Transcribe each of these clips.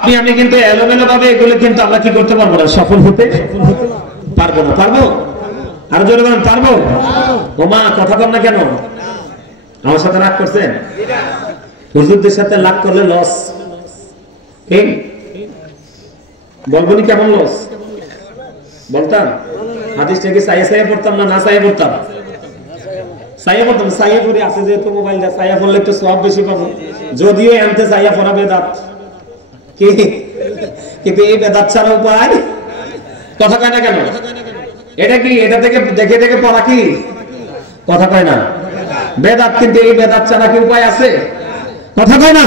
আপনি আমি কিন্তু এলোমেলো ভাবে এগুলো কিন্তু আমরা কি করতে পারবো না, সফল হতে পারবো না। পারবো? আর জোরে বলেন পারবো? ও মা কথা বল না কেন? আমার সাথে রাগ করছেন? হুজুরদের সাথে রাগ করলে লস। ঠিক বলবো নি কেমন লস বলতাম? হাদিসটা কি সাইয়া পড়তাম না সাইয়া পড়তাম? সাইয়া পড়তাম। সাইয়া পড়ে আছে যেহেতু মোবাইলটা, সাইয়া পড়লে একটু সওয়াব বেশি পাবো। যদিও এনতে সাইয়া পড়া বেদাত, কিন্তু এই বেদাত ছাড়া উপায় কথা কয় না কেন? এটা কি এটা থেকে দেখে দেখে পড়া কি কথা কয় না? বেদাত, কিন্তু এই বেদাত ছাড়া কি উপায় আছে? কথা কয় না?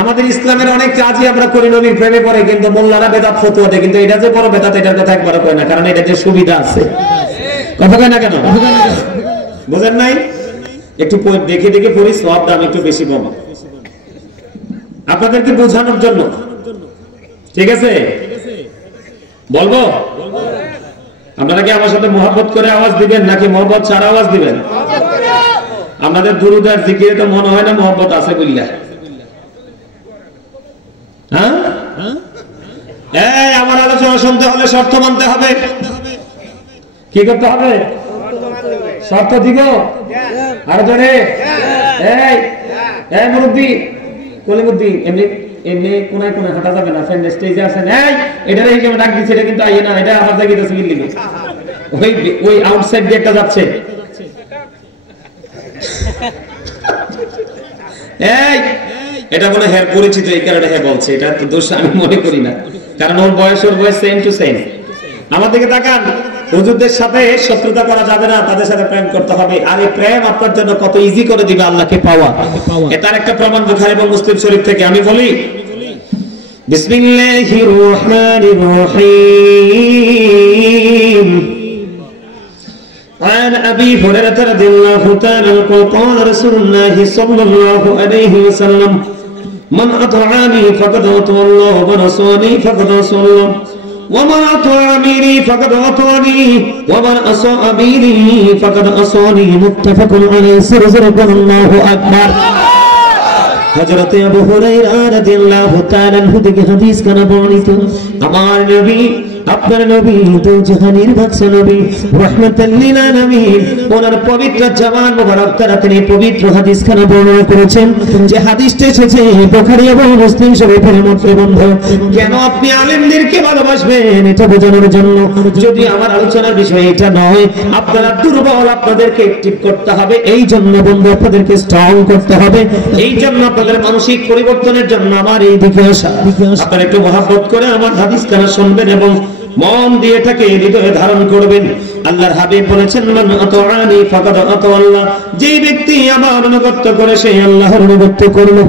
আমাদের ইসলামের অনেক কাজই আমরা করি নবীর প্রেমে পড়ে, কিন্তু মোল্লারা বেদাত ফতোয়া দেয়, কিন্তু এটা যে বড় বেদাত এটার কথা একবার কয় না, কারণ এটা যে সুবিধা আছে। কথা কয় না কেন? বুঝেন নাই? একটু দেখে দেখে পড়ি, সওয়াব দাম একটু বেশি পাবো আপনাদেরকে বোঝানোর জন্য। ঠিক আছে বলবো? আপনারা কি আমার সাথে মহব্বত করে আওয়াজ দিবেন নাকি মহব্বত ছাড়া আওয়াজ দিবেন? আমাদের দুরূদ আর জিকিরে তো মনে হয় না মহব্বত আছে বললা। হ্যাঁ, এই আমার আলোচনা শুনতে হলে শর্ত মানতে হবে। কি করতে হবে? শর্ত দিব। আর ধরে এই মুরব্বি কলিমুদ্দিন, এমনি এমনি কোনায় কোনায় হাঁটা যাবে না। ফ্রেন্ড স্টেজে আছেন, এই এটারে হিসেবে ডাক দিচ্ছে, এটা কিন্তু আইয়ে না, এটা আমার জায়গায় আছে বিল্ডিং এ, ওই আউটসাইড দিয়ে একটা যাচ্ছে। এই এটা মনে হের পরিচিত, এই কারণে হ্যাঁ বলছে, এটা তো দোষ আমি মনে করি না, কারণ ওর বয়স সেম টু সেম। আমার দিকে তাকান, হুজুরদের সাথে শত্রুতা করা যাবে না, তাদের সাথে প্রেম করতে হবে। আর এই প্রেম আপনার জন্য কত ইজি করে দিবে আল্লাহকে পাওয়া, এটার একটা প্রমাণ বুখারী এবং মুসলিম শরীফ থেকে। আমি বলি বিসমিল্লাহির রহমানির রহিম। عن أبي هريرة رضي الله تعالى عنه قال رسول الله صلى الله عليه وسلم من أطاعني فقد أطاع الله ومن عصاني فقد عصى الله ومن أطاع أميري فقد أطاعني ومن عصى أميري فقد عصاني متفق عليه سرزق الله أكبر। হযরত আবু হুরায়রা রাদিয়াল্লাহু তাআলা আনহু থেকে হাদিস কানা বর্ণিত, আমার নবী আপনার নবী তো জাহানের বাদশা নবী রাহমাতাল লিল আলামিন, ওনার পবিত্র জবান মোবারক দ্বারা তিনি পবিত্র হাদিস খানা বর্ণনা করেছেন, যে হাদিসটা এসেছে বুখারী এবং মুসলিম শরীফের মধ্যে। বন্ধু, কেন আপনি আলেমদেরকে ভালোবাসবেন এটা বোঝানোর জন্য। যদি আমার আলোচনার বিষয় এটা নয়, আপনারা দুর্বল, আপনাদেরকে অ্যাক্টিভ করতে হবে, এই জন্য বন্ধু আপনাদেরকে স্ট্রং করতে হবে, এই জন্য আপনাদের মানসিক পরিবর্তনের জন্য আমার এই দিকে আসা। আপনারা একটু মহব্বত করে আমার হাদিস খানা শুনবেন এবং মন দিয়ে এটাকে হৃদয়ে ধারণ করবেন। আল্লাহর হাবিব বলেছেন, মান আতাআনি ফাকাদ আতা আল্লাহ, যে ব্যক্তি আমার অনুগত করে সে আল্লাহর অনুগত করলো।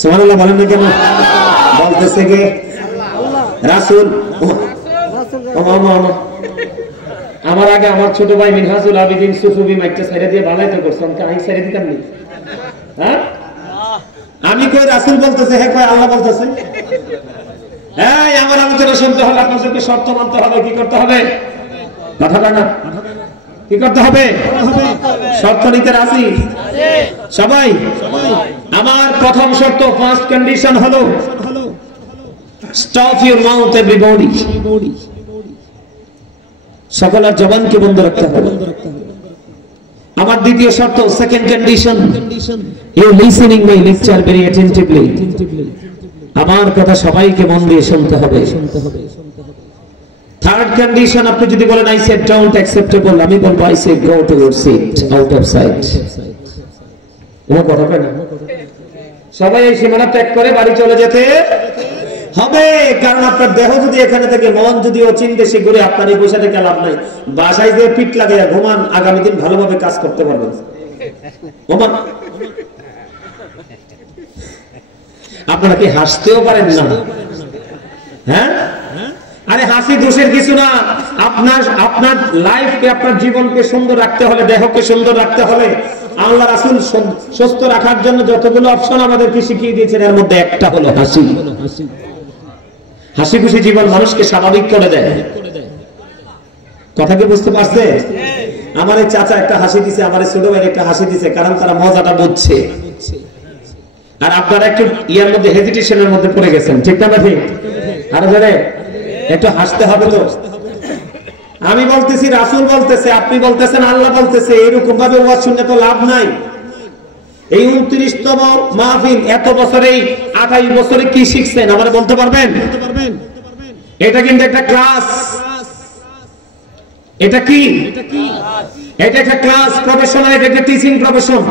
সুবহানাল্লাহ বলেন না কেন? বলতেছে কে? রাসূল। আমার আগে আমার ছোট ভাই মিনহাজুল আবিদিন সুফি মাইকটা ছেড়ে দিয়ে ভালাই তো করছেন, আমি ছেড়ে দিতাম নি? হ্যাঁ, আমি কই রাসূল বলতেছে, হ্যাঁ কই আল্লাহ বলতেছে। এই আমার আলোচনা শুনতে হলে আপনাদেরকে শর্ত মানতে হবে। কি করতে হবে? কথাটা না, কি করতে হবে? শর্ত নিতে রাজি সবাই? আমার প্রথম শর্ত, ফার্স্ট কন্ডিশন হলো স্টপ ইউর মাউথ এভরিবডি। সকলের জবানকে বন্ধ রাখতে হবে। আমার দ্বিতীয় শর্ত, second condition, you listening my lecture very attentively. আমার কথা সবাইকে মন দিয়ে শুনতে হবে। থার্ড কন্ডিশন, আপনি যদি বলেন আই সেড ডোন্ট অ্যাকসেপ্টেবল, আমি বলবো I say go to your seat out of sight. ওমা কথা কয় না? সবাই এই সীমানা ত্যাগ করে বাড়ি চলে যেতে হবে, কারণ আপনার দেহ যদি এখানে থেকে, মন যদি অচিন্তে সে ঘুরে, আপনার এই বসে থেকে লাভ নাই। বাসায় যে পিঠ লাগাইয়া ঘুমান, আগামী দিন ভালোভাবে কাজ করতে পারবেন। ওমা আপনারা কি হাসতেও পারেন না? হ্যাঁ, আরে হাসি দোষের কিছু না। আপনার লাইফকে, আপনার জীবনকে সুন্দর রাখতে হলে, দেহকে সুন্দর রাখতে হলে, আল্লাহ রাসূল সুস্থ রাখার জন্য যতগুলো অপশন আমাদেরকে শিখিয়ে দিয়েছেন, এর মধ্যে একটা হলো হাসি। হাসি খুশি জীবন মানুষকে স্বাভাবিক করে দেয়। কথা কি বুঝতে পারছে? আমার এই চাচা একটা হাসি দিছে, আমার ছোট ভাই একটা হাসি দিছে, কারণ তারা মজাটা বুঝছে। আর আপনারা একটু ইয়ার মধ্যে হেজিটেশনের মধ্যে পড়ে গেছেন, ঠিক না ঠিক? আরো ধরে একটু হাসতে হবে তো। আমি বলতেছি, রাসূল বলতেছে, আপনি বলতেছেন, আল্লাহ বলতেছে, এরকম ভাবে ওয়াজ শুনে তো লাভ নাই। এই 29তম মাহফিল, এত বছরে 28 বছরে কি শিখছেন আমারে বলতে পারবেন? এটা কিন্তু একটা ক্লাস। এটা কি? এটা একটা ক্লাস, প্রফেশনাল, এটা একটা টিচিং প্রফেশন।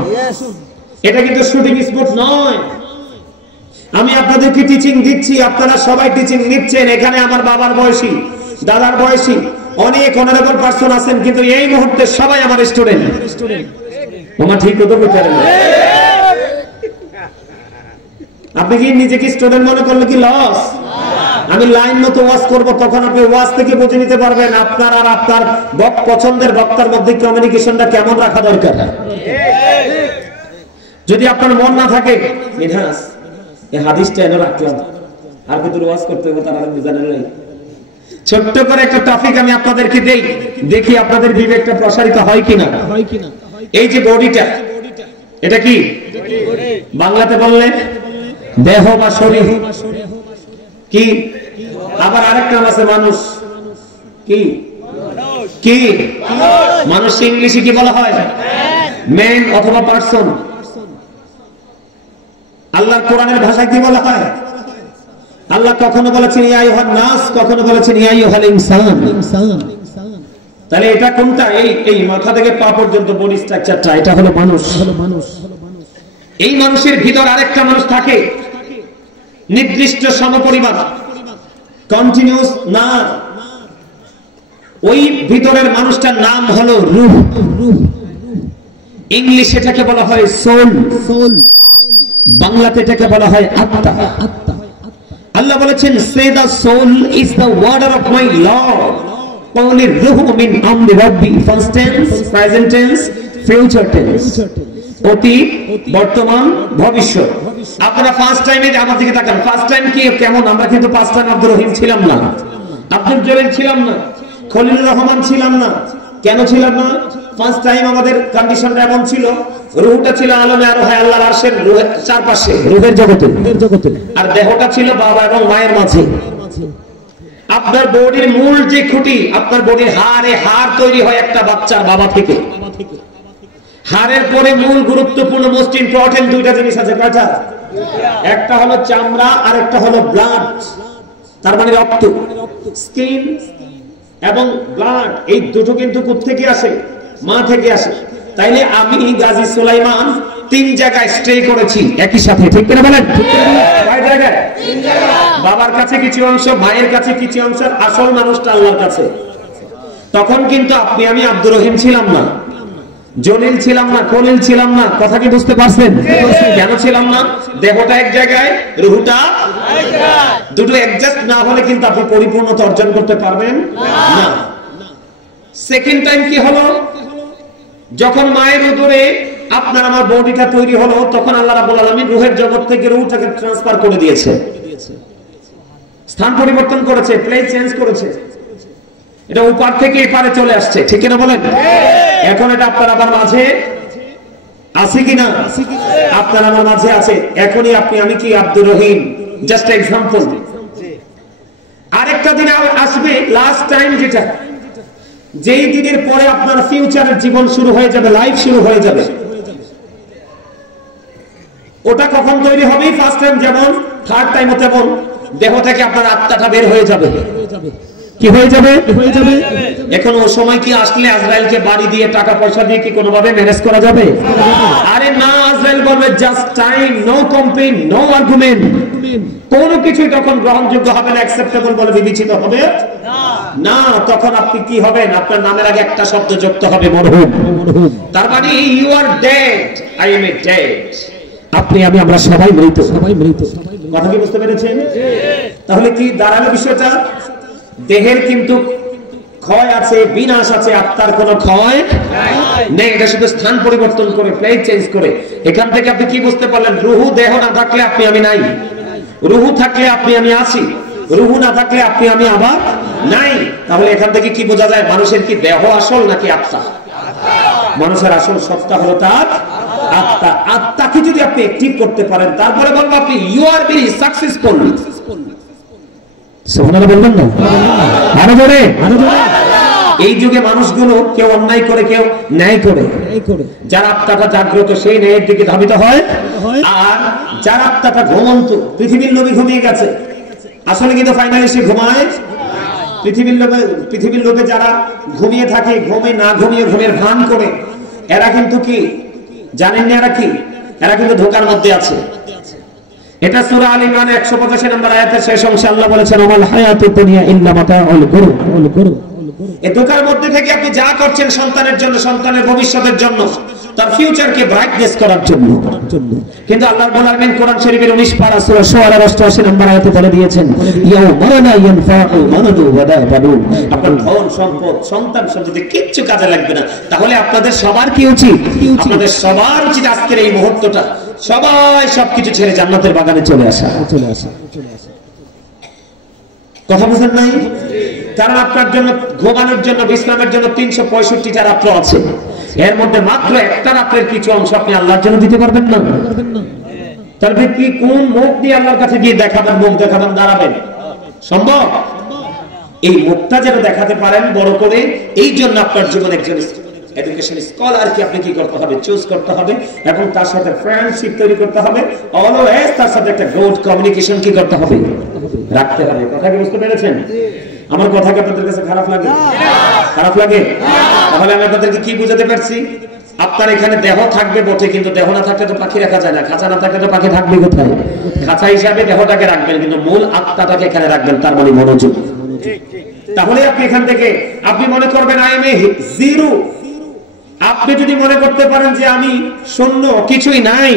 এটা কিন্তু শুটিং স্পট নয়। আমি আপনাদেরকে টিচিং দিচ্ছি, আপনারা সবাই টিচিং নিচ্ছেন। এখানে আমার বাবার বয়সী, দাদার বয়সী অনেক অনারেবল পারসন আছেন, কিন্তু এই মুহূর্তে সবাই আমার স্টুডেন্ট। আমার ঠিক হতো বুঝতে আপনি কি নিজেকে স্টুডেন্ট মনে করলে কি লস? আমি লাইন মতো ওয়াজ করব, তখন আপনি ওয়াজ থেকে বুঝে নিতে পারবেন আপনার আর আপনার পছন্দের বক্তার মধ্যে কমিউনিকেশনটা কেমন রাখা দরকার। যদি আপনার মন না থাকে, মিনহাজ এই হাদিসটা এনে রাখলাম, আর কি ওয়াজ করতে হবে তার বুঝানোর নাই। ছোট্ট করে একটা টপিক আমি আপনাদেরকে দেই, দেখি আপনাদের বিবেকটা প্রসারিত হয় কিনা। এই যে বডিটা, এটা কি? বাংলাতে বললে দেহ বা শরীর। কি? আবার আরেকটা নাম আছে মানুষ। কি কি মানুষ? ইংলিশে কি বলা হয়? ম্যান অথবা পারসন। আল্লাহর কোরআনের ভাষায় কি বলা হয়? আল্লাহ কখনো বলেছেন ইয়া আইয়ুহান নাস, কখনো বলেছেন ইয়া আইয়ুহাল ইনসান। তাহলে এটা কোনটা? এই মাথা থেকে পা পর্যন্ত বডি স্ট্রাকচারটা, এটা হলো মানুষ। এই মানুষের ভিতর আরেকটা মানুষ থাকে, নির্দিষ্ট সমপরিমাণ, কন্টিনিউয়াস না। ওই ভিতরের মানুষটার নাম হলো রূহ। ইংলিশে এটাকে বলা হয় সোল, বাংলাতে এটাকে বলা হয় আত্মা। আল্লাহ বলেছেন সে the soul is the warder of my lord, only রূহ মিন আমরি রাব্বি, first tense, present tense, future tense, অতীত, বর্তমান, ভবিষ্যৎ। আপনারা ফার্স্ট টাইমে আমার দিকে তাকান। ফার্স্ট টাইম কি কেমন? আমরা কিন্তু ফার্স্ট টাইম আব্দুর রহিম ছিলাম না, আব্দুল জলিল ছিলাম না, খলিলুর রহমান ছিলাম না। কেন ছিলাম না? ফার্স্ট টাইম আমাদের কন্ডিশনটা এমন ছিল, রূহটা ছিল আলমে আরোহে আল্লাহর আরশের চারপাশে, রূহের জগতে, আর দেহটা ছিল বাবা এবং মায়ের মাঝে। আপনার বডির মূল যে খুঁটি, আপনার বডির হাড় তৈরি হয় একটা বাচ্চার বাবা থেকে। হাড়ের পরে মূল গুরুত্বপূর্ণ মোস্ট ইম্পর্টেন্ট দুইটা জিনিস আছে। কয়টা? একটা হলো চামড়া, আর একটা হলো ব্লাড, তার মানে রক্ত। স্কিন এবং ব্লাড, এই দুটো কিন্তু কোথা থেকে আসে? মা থেকে আসে। তাইলে আমি গাজী সুলাইমান 3 জায়গায় স্টে করেছি একই সাথে, ঠিক কিনা বলেন? কয় জায়গায়? 3 জায়গায়। বাবার কাছে কিছু অংশ, মায়ের কাছে কিছু অংশ, আসল মানুষটা আল্লাহর কাছে। তখন কিন্তু আমি আব্দুর রহিম ছিলাম না, জলিল ছিলাম না, খলিল ছিলাম না। কথা কি বুঝতে পারছেন? কেন ছিলাম না? দেহটা এক জায়গায়, রূহটা এক জায়গায়। দুটো অ্যাডজাস্ট না হলে কিন্তু আপনি পরিপূর্ণতা অর্জন করতে পারবেন না। সেকেন্ড টাইম কি হলো? যখন মায়ের উদরে আপনার আমার বডিটা তৈরি হলো, তখন আল্লাহ রাব্বুল আলামিন রূহের জগৎ থেকে রূহটাকে ট্রান্সফার করে দিয়েছে, স্থান পরিবর্তন করেছে, প্লেস চেঞ্জ করেছে। এটা উপার থেকে এপারে চলে আসছে, ঠিক কিনা বলেন? এখন এটা আপনার আমার মাঝে আছে কিনা? আপনার আমার মাঝে আছে। এখনই আমি কি আব্দুর রহিম, জাস্ট এক্সাম্পল। আরেকটা দিন আসবে, লাস্ট টাইম, যেটা যেই দিনের পরে আপনার ফিউচারের জীবন শুরু হয়ে যাবে, লাইফ শুরু হয়ে যাবে। ওটা কখন তৈরি হবে? ফার্স্ট টাইম যেমন, থার্ড টাইম তেমন। দেহ থেকে আপনার আত্মাটা বের হয়ে যাবে। কি হয়ে যাবে? এখন ও সময় কি আসলে আজরাইলকে বাড়ি দিয়ে টাকা পয়সা দিয়ে কি কোনোভাবে ম্যানেজ করা যাবে? আরে না, আজরাইল বলবে just time, no complain, no argument. কোনো কিছুই তখন গ্রহণযোগ্য হবে না, অ্যাকসেপ্টেবল বলে বিবেচিত হবে না। তখন আপনি কি হবেন? আপনার নামের আগে একটা শব্দ যুক্ত হবে, মরহুম। তার মানে you are dead, I am dead. আপনি আমরা সবাই মৃত। কথা কি বুঝতে পেরেছেন? তাহলে কি দাঁড়ালো বিষয়টা? দেহের কিন্তু ক্ষয় আছে, বিনাশ আছে, আত্মার কোনো ক্ষয় নেই। এটা শুধু স্থান পরিবর্তন করে, প্লেস চেঞ্জ করে। এখান থেকে আপনি কি বুঝতে পারলেন? রূহু দেহ না থাকলে আপনি আমি নাই, রূহু থাকলে আপনি আমি আছি, রূহু না থাকলে আপনি আমি আবার নাই। তাহলে এখান থেকে কি বোঝা যায়? মানুষের কি দেহ আসল নাকি আত্মা? মানুষের আসল সত্তা হলো তার আত্মা। আত্মাকে যদি আপনি অ্যাক্টিভ করতে পারেন, তারপরে বলবো আপনি ইউ আর ভেরি সাকসেসফুল। সুবহানাল্লাহ বলবেন না? আরো জোরে। এই যুগে মানুষগুলো কেউ অন্যায় করে, কেউ ন্যায় করে। যার আত্মাটা জাগ্রত সেই ন্যায়ের দিকে ধাবিত হয়, আর যার আত্মাটা ঘুমন্ত, পৃথিবীর লোভে ঘুমিয়ে গেছে, আসলে কিন্তু ফাইনালি সে ঘুমায়। পৃথিবীর লোভে যারা ঘুমিয়ে থাকে, ঘুমে না ঘুমিয়ে ঘুমের ভান করে, এরা কিন্তু কি জানেন না? এরা কি? এরা কিন্তু ধোঁকার মধ্যে আছে। এটা সূরা আল ইমরান 185 নম্বর আয়াতের শেষ অংশে আল্লাহ বলেছেন, ওয়াল হায়াতুদ দুনিয়া ইল্লা মাতাউল গুরুর। এই ধোঁকার মধ্যে থেকে আপনি যা করছেন সন্তানের জন্য, সন্তানের ভবিষ্যতের জন্য, তার ফিউচারকে ব্রাইটনেস করার জন্য। কিন্তু আল্লাহ রাব্বুল আলামিন কোরআন শরীফের 19 পারা সূরা শুআরা 88 নম্বর আয়াতে বলে দিয়েছেন, ইয়াউমা লা ইয়ানফাউ মালু ওয়ালা বানুন। আপনার ধন সম্পদ, সন্তান সন্ততি কিচ্ছু কাজে লাগবে না। তাহলে আপনাদের সবার কি উচিত? আপনাদের সবার উচিত আজকের এই মুহূর্তটা সবাই সবকিছু ছেড়ে জান্নাতের বাগানে চলে আসা। কথা বুঝেন নাই? কারণ আপনার জন্য ঘুমানোর জন্য, বিশ্রামের জন্য 365টা রাত্র আছে। এর মধ্যে মাত্র একটা রাত্রের কিছু অংশ আপনি আল্লাহর জন্য দিতে পারবেন না। তাহলে কি কোন মুখ দিয়ে আল্লাহর কাছে গিয়ে দেখাবেন, মুখ দেখাবেন, দাঁড়াবেন? সম্ভব? এই মুখটা যেন দেখাতে পারেন বড় করে, এই জন্য আপনার জীবনে একজন এডুকেশন স্কলারকে আপনি কি করতে হবে? চুজ করতে হবে, এবং তার সাথে ফ্রেন্ডশিপ তৈরি করতে হবে। অলওয়েজ তার সাথে একটা গুড কমিউনিকেশন কি করতে হবে? রাখতে হবে। কথা কি বুঝতে পেরেছেন? আমার কথা কি আপনাদের কাছে খারাপ লাগে? খারাপ লাগে? তাহলে আমি আপনাদেরকে কি বুঝাতে পারছি? আপনার এখানে দেহ থাকবে বটে, কিন্তু দেহ না থাকলে তো পাখি রাখা যায় না। খাঁচা না থাকলে তো পাখি থাকবে কোথায়? খাঁচা হিসাবে দেহটাকে রাখবেন, কিন্তু মূল আত্মাটাকে এখানে রাখবেন, তার মানে মনোযোগ। তাহলে আপনি এখান থেকে আপনি মনে করবেন আই এম এ জিরো। আপনি যদি মনে করতে পারেন যে আমি শূন্য, কিছুই নাই,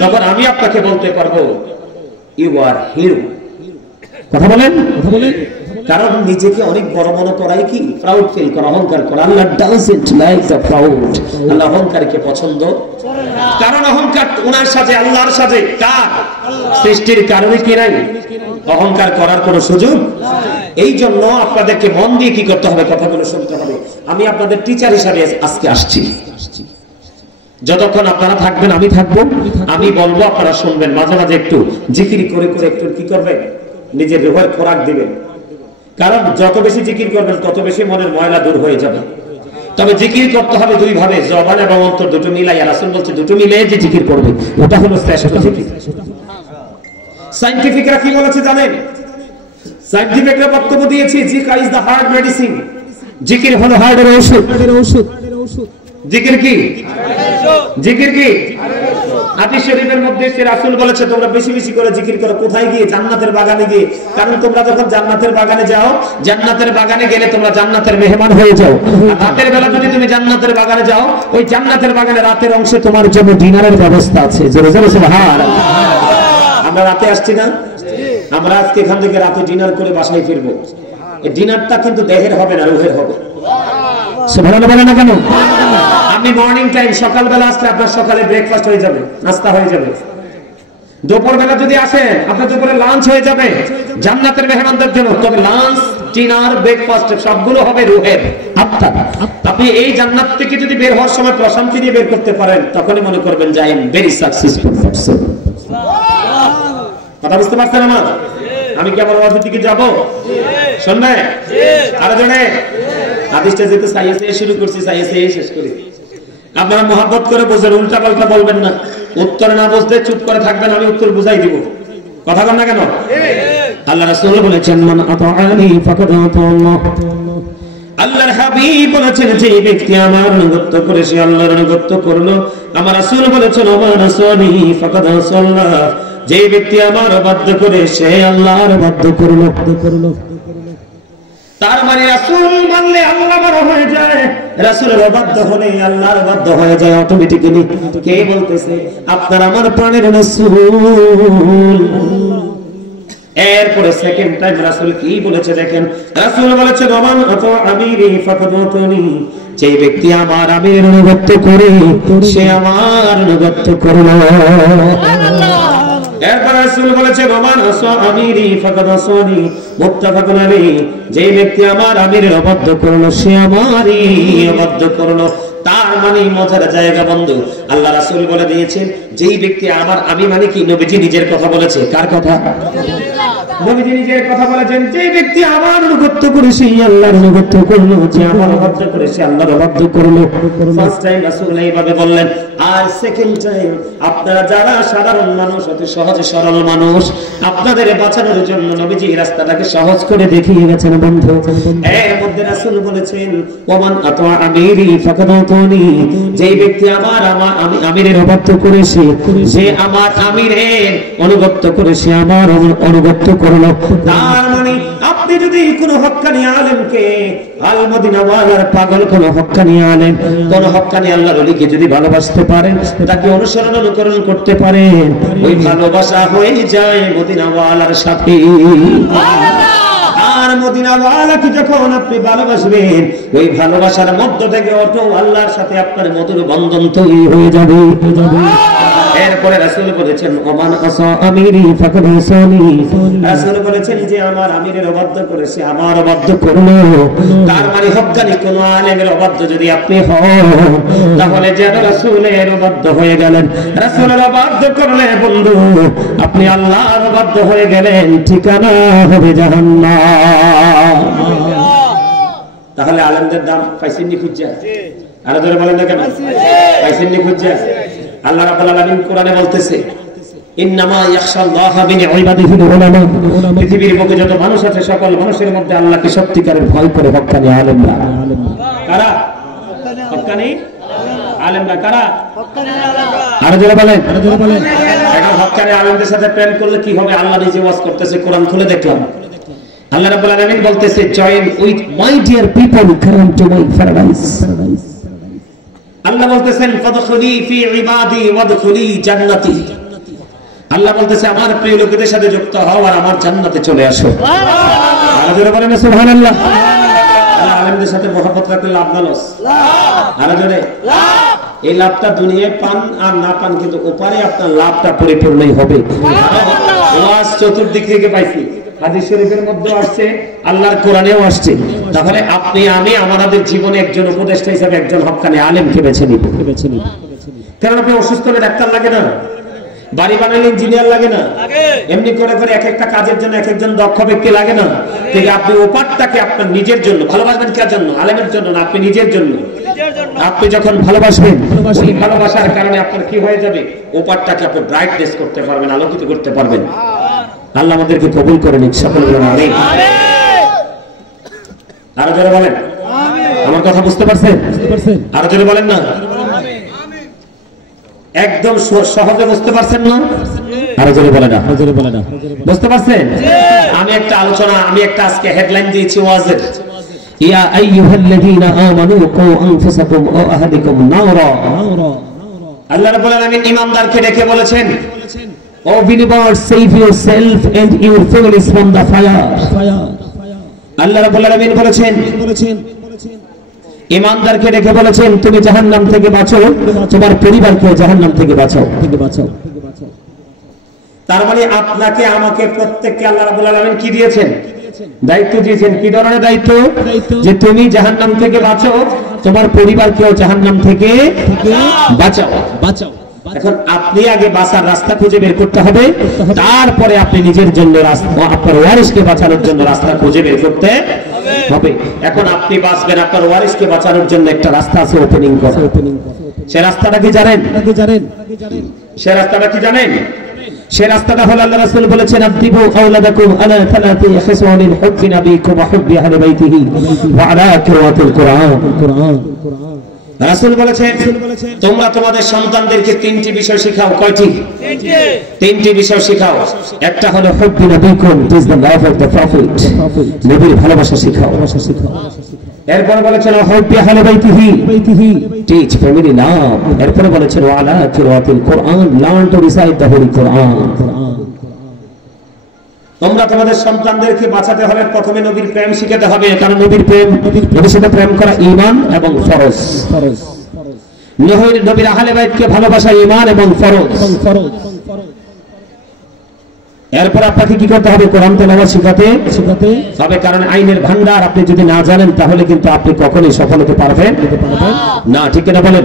তখন আমি আপনাকে বলতে পারবো ইউ আর হিরো। কথা বলেন? কারণ নিজেকে অনেক বড় মনে করাই কি প্রাউড ফিল করা, অহংকার করা। আল্লাহ ডাজন্ট লাইক দ্য প্রাউড। আল্লাহ অহংকারীকে পছন্দ করেন না। কারণ অহংকার ওনার সাথে, আল্লাহর সাথে, কার সৃষ্টির কারণে কি নাই অহংকার করার কোনো সুযোগ নাই। এই জন্য আপনাদেরকে মন দিয়ে কি করতে হবে? কথাগুলো শুনতে হবে। আমি আপনাদের টিচার হিসাবে আজকে আসছি। যতক্ষণ আপনারা থাকবেন আমি থাকবো, আমি বলবো আপনারা শুনবেন। মাঝে মাঝে একটু জিকির করে করে একটু কি করবেন? নিজের রূহের খোরাক দিবেন। কারণ যত বেশি জিকির করবেন তত বেশি মনের ময়লা দূর হয়ে যাবে। তবে জিকির করতে হবে দুই ভাবে, জবান এবং অন্তর দুটো মিলাইয়া। রাসূল বলছে দুটো মিলিয়ে যে জিকির করবে ওটা হলো শ্রেষ্ঠ জিকির। সায়েন্টিফিকরা কি বলেছে জানেন? সায়েন্টিফিকরা বক্তব্য দিয়েছে জিকির ইজ দ্য হার্ট মেডিসিন। জিকির হলো হার্টের ঔষধ। জিকির কি? জিকির কি? হাদিস শরীফের মধ্যে এসে রাসূল বলেছে তোমরা বেশি বেশি করে জিকির করো। কোথায় গিয়ে? জান্নাতের বাগানে গিয়ে। কারণ তোমরা যখন জান্নাতের বাগানে যাও, জান্নাতের বাগানে গেলে তোমরা জান্নাতের মেহমান হয়ে যাও। আর রাতের বেলা যদি তুমি জান্নাতের বাগানে যাও, ওই জান্নাতের বাগানে রাতের অংশে তোমার জন্য ডিনারের ব্যবস্থা আছে। জোরে জোরে সুবহানাল্লাহ। আমরা রাতে আসছি না? আমরা আজকে এখান থেকে রাতে ডিনার করে বাসায় ফিরবো। এই ডিনারটা কিন্তু দেহের হবে না, রূহের হবে। সুবহানাল্লাহ বলেন না কেন? আপনি মর্নিং টাইম সকালবেলা আসলে আপনার সকালে ব্রেকফাস্ট হয়ে যাবে, নাস্তা হয়ে যাবে। দুপুরবেলা যদি আসেন আপনার দুপুরে লাঞ্চ হয়ে যাবে জান্নাতের মেহমানদের জন্য। তবে লাঞ্চ, ডিনার, ব্রেকফাস্ট সবগুলো হবে রূহের, আত্মার। আপনি এই জান্নাত থেকে যদি বের হওয়ার সময় প্রশান্তি নিয়ে বের করতে পারেন, তখনই মনে করবেন যে I am very successful person. কথা বুঝতে পারছেন আমার? আমি কি আমার ওয়াজের দিকে যাব? শুনবে? আরো জোরে। হাদিসটা যেহেতু সাইয়েসে শুরু করছি, সাইয়েসে শেষ করি। আপনারা মহব্বত করে বোঝেন, উল্টা পাল্টা বলবেন না। উত্তর না বুঝতে চুপ করে থাকবেন, আমি উত্তর বুঝাই দিব। কথা বল না কেন? আল্লাহ রাসূল বলেছেন মান আতাআনি ফাকাদ আতাআল্লাহ। আল্লাহর হাবিব বলেছেন যে ব্যক্তি আমার আনুগত্য করে সে আল্লাহর আনুগত্য করলো। আমার রাসূল বলেছেন ওমান আসানি ফাকাদ আসাল্লাহ। যে ব্যক্তি আমার অবাধ্য করে সে আল্লাহর অবাধ্য করলো। তার মানে রাসূল মানলে আল্লাহ বড় হয়ে যায়, রাসূলের অবাধ্য হলে আল্লাহর অবাধ্য হয়ে যায় অটোমেটিক্যালি। কে বলতেছে? আপনার আমার প্রাণের রাসূল। এরপরে সেকেন্ড টাইম রাসূল কি বলেছে দেখেন। রাসূল বলেছে ওমান আমিরি ফাকাদ আতানি। যে ব্যক্তি আমার আমিরের আনুগত্য করে সে আমার আনুগত্য করলো। এরপর রাসূল বলেছে ওমান আমিরি ফাকাদ আসানি মুত্তাফাকুন আলাইহি। যে ব্যক্তি আমার আমিরের অবাধ্য করলো সে আমারই অবাধ্য করলো। তার মানে মজার জায়গা বন্ধু, আল্লাহ রাসূল বলে দিয়েছেন যেই ব্যক্তি আমার আমি মানে কি নবীজি নিজের কথা বলেছে, কার কথা? নবীজি নিজের কথা বলেছেন যে ব্যক্তি আমার অনুগত্য করেছে আল্লাহর অনুগত্য করলো, যে আমার অবাধ্য করেছে আল্লাহর অবাধ্য করলো। ফার্স্ট টাইম রাসূল এইভাবে বললেন। আর সেকেন্ড টাইম আপনারা যারা সাধারণ মানুষ, অতি সহজ সরল মানুষ, আপনাদের বাঁচানোর জন্য নবীজি এই রাস্তাটাকে সহজ করে দেখিয়ে গেছেন বন্ধু। এর মধ্যে রাসূল বলেছেন ওমান আতা আমিরি ফাকাদ আতানি, যেই ব্যক্তি আমি আমিরের অবাধ্য করেছে, যে আমার আমিরের অনুগত্য করেছে আমার অনুগত্য করলো। তার মানে আপনি যদি কোনো হক্কানি আলেমকে, আল মদিনা ওয়ালার পাগল কোন হক্কানি আলেম, কোন হক্কানি আল্লাহর ওলিকে যদি ভালোবাসতে পারেন, তাকে অনুসরণ অনুকরণ করতে পারেন, ওই ভালোবাসা হয়ে যায় মদিনা ওয়ালার সাথে। আর মদিনা ওয়ালাকে যখন আপনি ভালোবাসবেন, ওই ভালোবাসার মধ্য থেকে অটো আল্লাহর সাথে আপনার মধুর বন্ধন তৈরি হয়ে যাবে। এরপরে রাসূল বলেছেন ওমান আসা আমিরি ফাকাদ আসানি, রাসূল বলেছেন যে আমার আমিরের অবাধ্য করেছে আমার অবাধ্য করলো। তার মানে হক্কানি কোন আলেমের অবাধ্য যদি আপনি হন, তাহলে যেন রাসূলের অবাধ্য হয়ে গেলেন। রাসূলের অবাধ্য করলে বন্ধু আপনি আল্লাহর অবাধ্য হয়ে গেলেন, ঠিকানা হবে জাহান্নাম। তাহলে আলেমদের দাম পাইছেননি খুঁজা? আরো ধরে বলেন না কেন পাইছেননি খুঁজা? আল্লাহ রাব্বুল আলামিন কোরআনে বলতেছে ইন্নামা ইয়াখশাল্লাহা মিন ইবাদিহিল উলামা, পৃথিবীর বুকে যত মানুষ আছে সকল মানুষের মধ্যে আল্লাহকে সত্যিকারের ভয় করে হক্কানি আলেমরা। কারা হক্কানি আলেমরা? কারা হক্কানি আলেমরা? আরো জোরে বলেন, আরো জোরে বলেন। এখন হক্কানি আলেমদের সাথে প্রেম করলে কি হবে? আল্লাহ নিজে ওয়াজ করতেছে, কোরআন খুলে দেখলাম। আল্লাহ রাব্বুল আলামিন বলতেছে join with my dear people come to my paradise. Allah বলতেছেন ফাদখুলি ফি ইবাদি ওয়াদখুলি জান্নাতি। আল্লাহ বলতেছে আমার প্রিয় লোকদের সাথে যুক্ত হও আর আমার জান্নাতে চলে আসো। সুবহানাল্লাহ। আর জোরে বলেন সুবহানাল্লাহ। আল্লাহ আলেমদের সাথে মহব্বত রাখলে লাভ না লস? আর জোরে লাভ। এই লাভটা দুনিয়ায় পান আর না পান, কিন্তু ওপারে আপনার লাভটা পরিপূর্ণই হবে। ওয়াজ চতুর্দিক থেকে পাইছি, হাদিস শরীফের মধ্যে আসছে, আল্লাহর কোরআনেও আসছে। তাহলে আপনি আমি আমাদের জীবনে একজন উপদেষ্টা হিসেবে একজন হক্কানি আলেমকে বেছে নিব। কারণ আপনি অসুস্থ হলে ডাক্তার লাগে না, বাড়ি বানালে ইঞ্জিনিয়ার লাগে না, এমনি করে করে এক একটা কাজের জন্য এক একজন দক্ষ ব্যক্তি লাগে না। ঠিক আপনি ওপারটাকে আপনার নিজের জন্য ভালোবাসবেন, কার জন্য? আলেমের জন্য না, আপনি নিজের জন্য। আপনি যখন ভালোবাসবেন, ওই ভালোবাসার কারণে আপনার কি হয়ে যাবে? ওপারটাকে আপনি ব্রাইটনেস করতে পারবেন, আলোকিত করতে পারবেন। আল্লাহ আমাদেরকে কবুল করে নিক, সকল বলেন আমিন। আরো জোরে বলেন আমিন। আমার কথা বুঝতে পারছেন? আরো জোরে বলেন না একদম সহজে বুঝতে পারছেন না? আরো জোরে বলেন না, আরো জোরে বলেন না। বুঝতে পারছেন? আমি একটা আলোচনা, আমি একটা আজকে হেডলাইন দিয়েছি ওয়াজের, ইয়া আইয়ুহাল্লাযীনা আমানু কু আনফুসাকুম ওয়া আহলিকুম নারা। আল্লাহ রাব্বুল আলামিন ইমানদারকে ডেকে বলেছেন, O believers, save yourself and your families from the fire. আল্লাহ রাব্বুল আলামিন বলেছেন ইমানদারকে ডেকে বলেছেন তুমি জাহান্নাম থেকে বাঁচো, তোমার পরিবারকে জাহান্নাম থেকে বাঁচাও। তার মানে আপনাকে আমাকে প্রত্যেককে আল্লাহ রাব্বুল আলামিন কি দিয়েছেন? দায়িত্ব দিয়েছেন। কি ধরনের দায়িত্ব? যে তুমি জাহান্নাম থেকে বাঁচো, তোমার পরিবারকেও জাহান্নাম থেকে বাঁচাও। এখন আপনি আগে বাঁচার রাস্তা খুঁজে বের করতে হবে, তারপরে আপনি নিজের জন্য আপনার ওয়ারিসকে বাঁচানোর জন্য রাস্তা খুঁজে বের করতে হবে। এখন আপনি বাঁচবেন, আপনার ওয়ারিসকে বাঁচানোর জন্য একটা রাস্তা আছে ওপেনিং করা। সে রাস্তাটা কি জানেন? সে রাস্তাটা কি জানেন? সে রাস্তাটা হলো আল্লাহ রাসূল বলেছেন আদিবু আওলাদাকুম আলা সালাতি খিসওয়ানিল হুব্বি নাবিকুম ওয়া হুব্বি আহলি বাইতিহি ওয়া আলা কিরাআতিল কুরআন। রাসূল বলেছেন তোমরা তোমাদের সন্তানদেরকে তিনটি বিষয় শেখাও। কয়টি? তিনটি বিষয় শেখাও। একটা হলো হুব্বি নাবিকুম, it is the love of the prophet, নবীর ভালোবাসা শেখাও। এরপর বলেছেন হুব্বি আহলি বাইতিহি, টিচ ফ্যামিলি লাভ। এরপর বলেছেন ওয়া আলা কিরাআতিল Quran, learn to recite the holy Quran. তোমরা তোমাদের সন্তানদেরকে বাঁচাতে হলে প্রথমে নবীর প্রেম শিখাতে হবে, কারণ নবীর প্রেম, নবীর সাথে প্রেম করা ঈমান এবং ফরজ। নবীর আহলে বাইতকে ভালোবাসা ঈমান এবং ফরজ। এরপর আপনাকে কি করতে হবে? কোরআন তেলাওয়াত শিখাতে হবে, কারণ আইনের ভান্ডার আপনি যদি না জানেন তাহলে কিন্তু আপনি কখনোই সফল হতে পারবেন না। ঠিক না বলেন?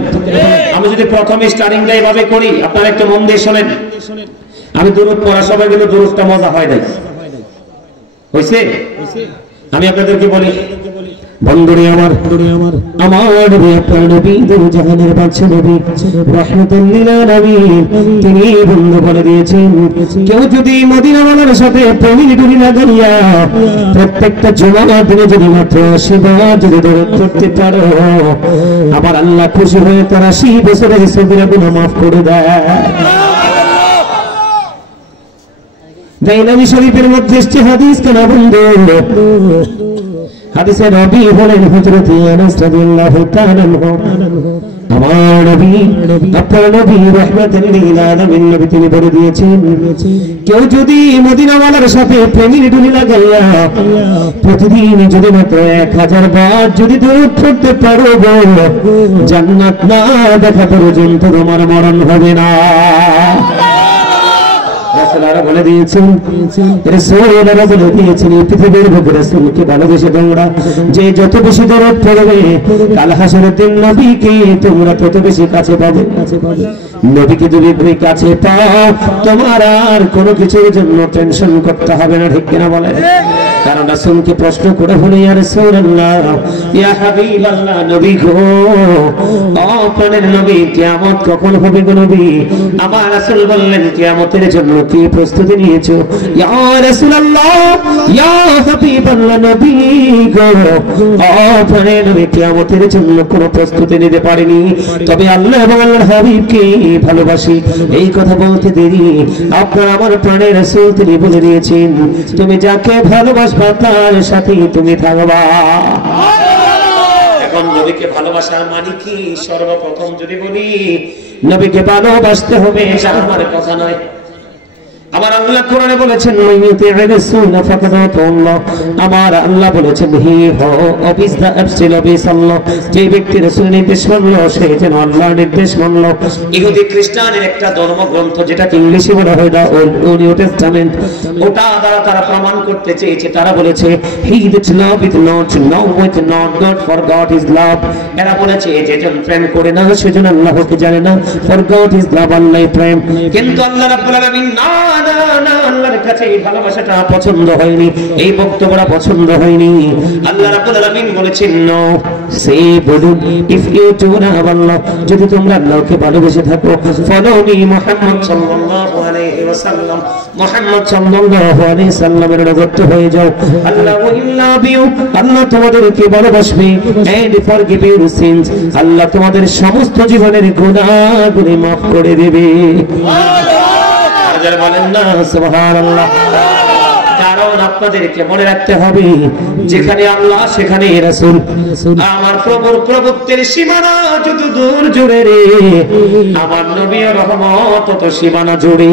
আমি যদি প্রথমে স্টার্টিংটা এভাবে করি, আপনারা একটু মন দিয়ে শোনেন। আমি দুরূদ পড়া সবাই গেলে দুরূদটা মজা হয় নাই, হইছে? আমি আপনাদেরকে বলি, বন্ধুরে আমার নবী, আপনার নবী জাহানের বাদশা নবী রাহমাতুল লিল আলামিন, তিনি বন্ধু বলে দিয়েছেন, কেউ যদি মদিনাওয়ালার সাথে প্রেমে ডুবে লাগাইয়া প্রত্যেকটা জুমার দিনে যদি মাত্র 80 বার যদি দরুদ পড়তে পারো, আমার আল্লাহ খুশি হয়ে তার 80 বছরের সগীরা গুনাহ মাফ করে দেয়। দাইলামি শরীফের মধ্যে এসেছে হাদিস, কেন বন্ধু? হাদিসে নবী বলেন, হযরত আনাস রাদিয়াল্লাহু তাআলা আমার নবী, আপনার নবী রাহমাতুল লিল আলামিন নবী, তিনি বলে দিয়েছেন, কেউ যদি মদিনাওয়ালার সাথে প্রেমের ডুরি লাগাইয়া প্রতিদিন যদি মাত্র 1000 বার যদি দরুদ পড়তে পারো, জান্নাত না দেখা পর্যন্ত তোমার মরণ হবে না। রাসূলুল্লাহ বলে দিয়েছেন, রাসূলুল্লাহ বলে দিয়েছেন, পৃথিবীর বুকে রাসূলকে ভালোবেসে তোমরা যে যত বেশি দরদ পড়বে, কাল হাসরের দিন নবীকে তোমরা তত বেশি কাছে পাবে। নবীকে যদি তুমি কাছে পাও, তোমার আর কোনো কিছুর জন্য টেনশন করতে হবে না। ঠিক কিনা বলেন? কারণ রাসূলকে প্রশ্ন করে হলো, ইয়া রাসূলুল্লাহ, ইয়া হাবিবাল্লাহ, নবী গো, আপনার নবী, কিয়ামত কখন হবে গো নবী? আমার রাসূল বললেন, কিয়ামতের জন্য কি প্রস্তুতি নিয়েছো? ইয়া রাসূলুল্লাহ, ইয়া হাবিবাল্লাহ, নবী গো, আপনার নবী কিয়ামতের জন্য কোনো প্রস্তুতি নিতে পারেনি, তবে আল্লাহ এবং আল্লাহর হাবিবকে ভালোবাসি। এই কথা বলতে দেরি আপনার আমার প্রাণের রাসূল তিনি বলে দিয়েছেন, তুমি যাকে ভালোবাসবা তার সাথে তুমি থাকবা। এখন নবীকে ভালোবাসার মানে কি? সর্বপ্রথম যদি বলি, নবীকে ভালোবাসতে হবে, এটা আমার কথা নয়। আমার আল্লাহ কোরআনে বলেছেন, আমার আল্লাহ বলেছেন, হি হো অবিস দা অ্যাবসেল অবিস আল্লাহ, যে ব্যক্তি রাসূলের নির্দেশ মানলো সে যেন আল্লাহর নির্দেশ মানলো। ইহুদি খ্রিস্টানের একটা ধর্মগ্রন্থ যেটাকে ইংলিশে বলা হয় দা ওল্ড নিউ টেস্টামেন্ট, ওটা দ্বারা তারা প্রমাণ করতে চেয়েছে। তারা বলেছে, he that loveth not knoweth not God, for God is love। এরা বলেছে, যেজন প্রেম করে না সেজন আল্লাহকে জানে না, for God is love, আল্লাহ প্রেম। কিন্তু আল্লাহ রাব্বুল আলামিন না, আল্লাহর কাছে এই ভালোবাসাটা পছন্দ হয়নি, এই বক্তব্যটা পছন্দ হয়নি। আল্লাহ রাব্বুল আলামিন বলেছেন, নো সে বলুন, ইফ ইউ ডু লাভ আল্লাহ, যদি তোমরা আল্লাহকে ভালোবেসে থাকো, ফলো মি মুহাম্মদ সাল্লাল্লাহু আলাইহি ওয়াসাল্লাম, মুহাম্মদ সাল্লাল্লাহু আলাইহি সাল্লামের অনুগত হয়ে যাও, আল্লাহ উইল লাভ ইউ, আল্লাহ তোমাদেরকে ভালোবাসবে, এন্ড ফরগিভ ইউর সিনস, আল্লাহ তোমাদের সমস্ত জীবনের গুনাহগুলি মাফ করে দেবে। বলেন না সুবহানাল্লাহ। কারণ আপনাদেরকে মনে রাখতে হবে, যেখানে আল্লাহ সেখানে রাসূল। আমার প্রভুর প্রভুত্বের সীমানা যত দূর জুড়ে রে, আমার নবীর রহমত তত সীমানা জুড়ে।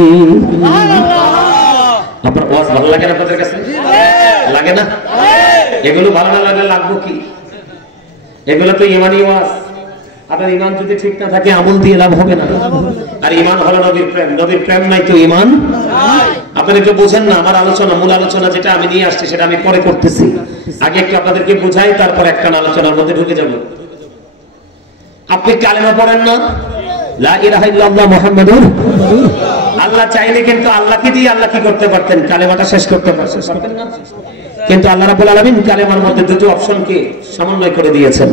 আপনার ওয়াজ ভালো লাগে না? আপনাদের কাছে লাগে না? এগুলো ভালো না লাগলে লাগবে কি? এগুলো তো ঈমানি ওয়াজ। আপনার ঈমান যদি ঠিক না থাকে, আমল দিয়ে লাভ হবে না। আর ঈমান হলো নবীর প্রেম, নবীর প্রেম নাই তো ঈমান নাই। আপনারা একটু বুঝেন না, আমার আলোচনা, মূল আলোচনা যেটা আমি নিয়ে আসছি সেটা আমি পরে করতেছি। আগে একটু আপনাদেরকে বুঝাই, তারপর একটা আলোচনার মধ্যে ঢুকে যাব। আপনি কালেমা পড়েন না, লা ইলাহা ইল্লাল্লাহ মুহাম্মাদুর, আল্লাহ চাইলে কিন্তু আল্লাহকে দিয়ে আল্লাহ কি করতে পারতেন? কালেমাটা শেষ করতে পারতেন না? কিন্তু আল্লাহ রাব্বুল আলামিন কালেমার মধ্যে দুটো অপশনকে সমন্বয় করে দিয়েছেন।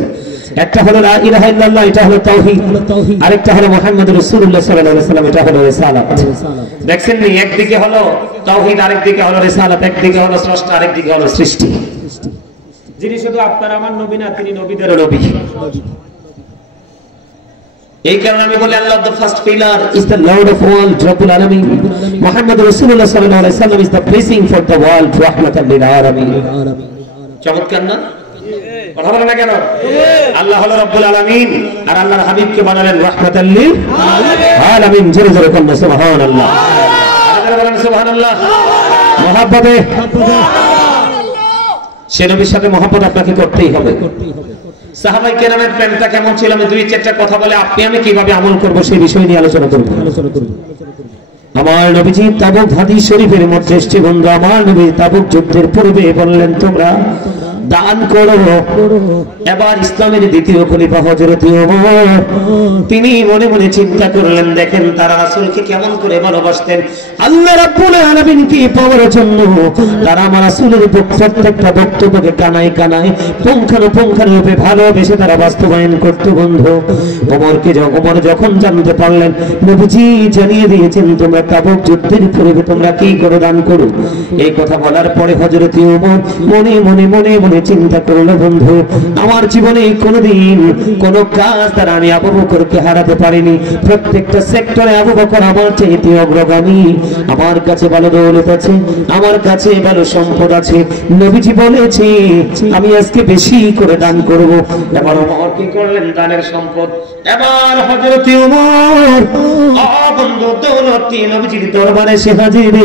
একটা হলো লা ইলাহা ইল্লাল্লাহ, এটা হলো তাওহীদ, আরেকটা হলো মুহাম্মাদুর রাসূলুল্লাহ সাল্লাল্লাহু আলাইহি ওয়াসাল্লাম, এটা হলো রিসালাত। দেখছেন নি, একদিকে হলো তাওহীদ, আরেকদিকে হলো রিসালাত, একদিকে হলো স্রষ্টা, আরেকদিকে হলো সৃষ্টি। যিনি শুধু আপনার আমার নবী না, তিনি নবীদেরও নবী। এই কারণে আমি বলি, আল্লাহ the first pillar is the Lord of all, Rabbul Alamin. Muhammad Rasulullah sallallahu alaihi wasallam is the blessing for the world, rahmatan lil alamin. চমৎকার না? কথা বলেন না কেন? আল্লাহ হলো রব্বুল আলামিন, আর আল্লাহর হাবিবকে বানালেন রাহমাতাল লিল আলামিন। জোরে জোরে বলুন সুবহানাল্লাহ, আল্লাহ বলেন সুবহানাল্লাহ। মহব্বতে সে নবীর সাথে মহব্বত আপনাকে করতেই হবে। সাহাবায়ে কেরামের প্রেমটা কেমন ছিল, আমি দুই চারটা কথা বলে আপনি আমি কিভাবে আমল করব সেই বিষয় নিয়ে আলোচনা করব। আমার নবীজি তাবুক হাদিস শরীফের মধ্যে এসেছে বন্ধু, আমার নবী তাবুক যুদ্ধের পূর্বে বললেন তোমরা দান করো। এবার ইসলামের দ্বিতীয় খলিফা হযরত ওমর তিনি মনে মনে চিন্তা করলেন, দেখেন তারা রাসূলকে কেমন করে ভালোবাসতেন, আল্লাহ রাব্বুল আলামিনকে পাওয়ার জন্য তারা আমার রাসূলের প্রত্যেকটা বক্তব্যকে কানায় কানায় পুঙ্খানুপুঙ্খানুরূপে ভালোবেসে তারা বাস্তবায়ন করত বন্ধু। ওমর যখন জানতে পারলেন নবীজি জানিয়ে দিয়েছেন তোমরা তাবুক যুদ্ধের পূর্বে তোমরা কি করে দান করো, এই কথা বলার পরে হযরত ওমর মনে মনে মনে মনে চিন্তা করলো, বন্ধু আমার জীবনে কোনোদিন কোন কাজ দ্বারা আমি আবু বকরকে হারাতে পারিনি। প্রত্যেকটা সেক্টরে আবু বকর আমার চাইতে অগ্রগামী, আমার কাছে ভালো দৌলত আছে, আমার কাছে ভালো সম্পদ আছে, নবীজি বলেছে আমি আজকে বেশি করে দান করব। এবার ওমর কি করলেন, দানের সম্পদ এবার হযরত ওমর বন্ধু দৌলতী নবীজির দরবারে এসে হাজির।